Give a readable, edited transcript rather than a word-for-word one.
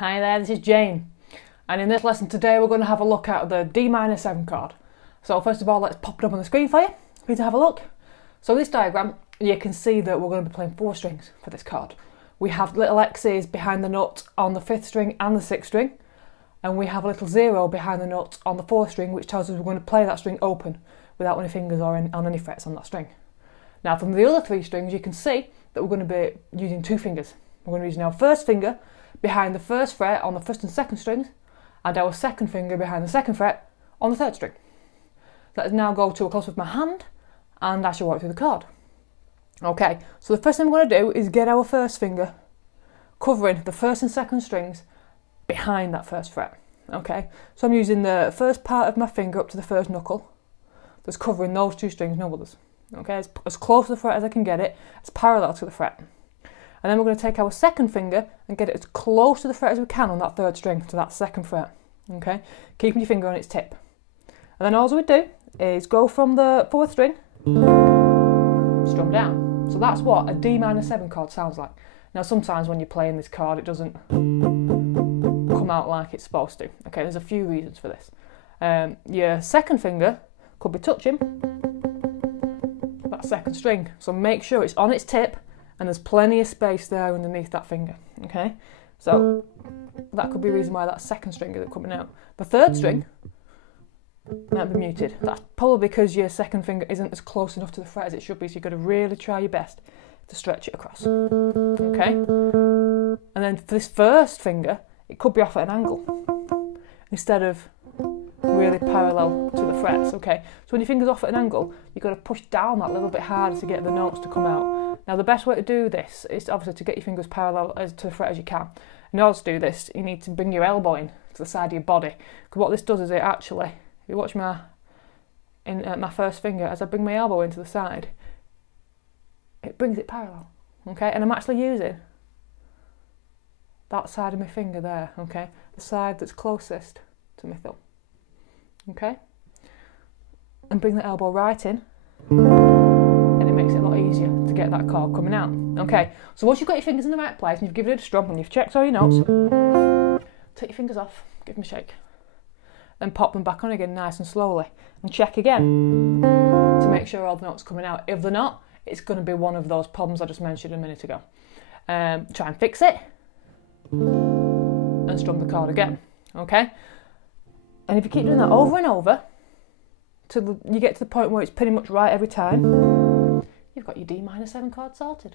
Hi there, this is Jane, and in this lesson today we're going to have a look at the Dm7 chord. So first of all, let's pop it up on the screen for you to have a look. So in this diagram you can see that we're going to be playing 4 strings for this chord. We have little X's behind the nut on the 5th string and the 6th string, and we have a little 0 behind the nut on the 4th string, which tells us we're going to play that string open without any fingers or on any frets on that string. Now from the other 3 strings you can see that we're going to be using 2 fingers. We're going to be using our first finger behind the 1st fret on the 1st and 2nd strings, and our 2nd finger behind the 2nd fret on the 3rd string. Let's now go to a close with my hand and I shall walk through the chord. Okay, so the first thing we're going to do is get our 1st finger covering the 1st and 2nd strings behind that 1st fret. Okay, so I'm using the first part of my finger up to the 1st knuckle that's covering those 2 strings, no others. Okay, it's as close to the fret as I can get it, it's parallel to the fret. And then we're going to take our 2nd finger and get it as close to the fret as we can on that 3rd string, to that 2nd fret. Okay, keeping your finger on its tip. And then all we do is go from the 4th string, strum down. So that's what a Dm7 chord sounds like. Now sometimes when you're playing this chord it doesn't come out like it's supposed to. Okay, there's a few reasons for this. Your 2nd finger could be touching that 2nd string, so make sure it's on its tip and there's plenty of space there underneath that finger. Okay, so that could be a reason why that 2nd string isn't coming out. The 3rd string might be muted. That's probably because your 2nd finger isn't as close enough to the fret as it should be, so you've got to really try your best to stretch it across. Okay, and then for this 1st finger it could be off at an angle instead of really parallel to the frets. Okay, so when your finger's off at an angle you've got to push down that little bit harder to get the notes to come out. Now the best way to do this is obviously to get your fingers parallel to the fret as you can. In order to do this you need to bring your elbow in to the side of your body, because what this does is it actually, if you watch my 1st finger, as I bring my elbow into the side it brings it parallel. Okay, and I'm actually using that side of my finger there, okay, the side that's closest to my thumb. Okay, and bring the elbow right in, and it makes it a lot easier to get that chord coming out. Okay, so once you've got your fingers in the right place and you've given it a strum and you've checked all your notes, take your fingers off, give them a shake, then pop them back on again nice and slowly, and check again to make sure all the notes are coming out. If they're not, it's going to be one of those problems I just mentioned a minute ago. Try and fix it and strum the chord again. Okay, and if you keep doing that over and over till you get to the point where it's pretty much right every time, you've got your Dm7 chord sorted.